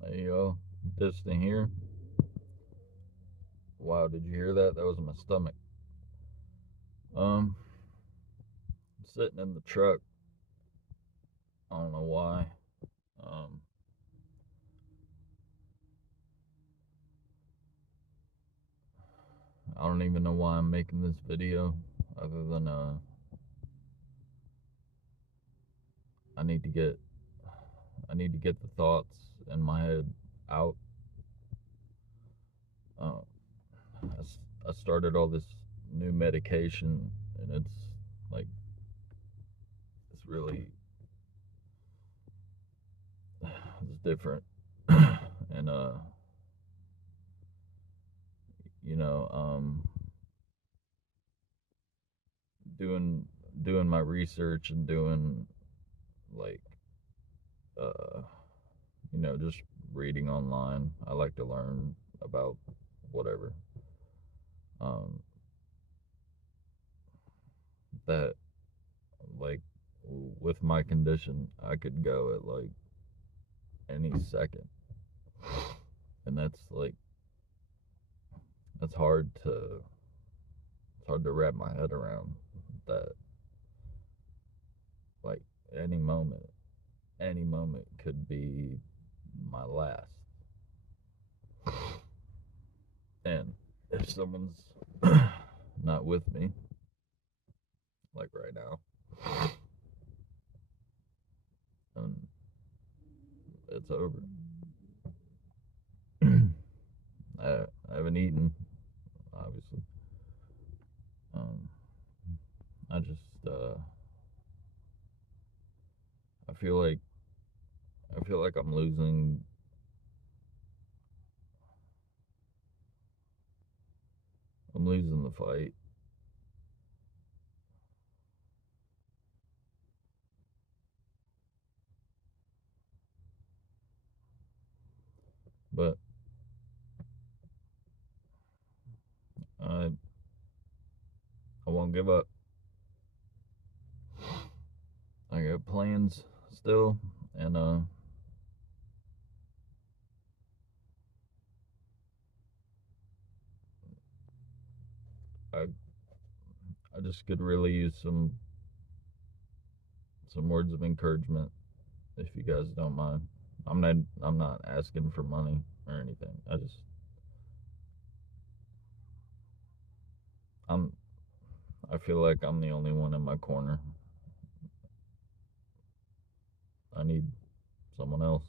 There you go. This thing here. Wow, did you hear that? That was my stomach. Um, Sitting in the truck. I don't know why. Um, I don't even know why I'm making this video, other than I need to get I need to get the thoughts in my head out. Uh, I started all this new medication, and like it's really it's different, and you know, doing doing my research and doing like uh just reading online. I like to learn about whatever. Um, that like with my condition, I could go at like any second, and that's hard to wrap my head around that like any moment any moment could be my last. And if someone's not with me, like right now, then it's over. I haven't eaten, obviously. Um, I just I feel like I'm losing the fight. But I I won't give up. I got plans still, and I I just could really use some words of encouragement, if you guys don't mind. I'm not I'm not asking for money or anything. I'm I feel like I'm the only one in my corner. I need someone else.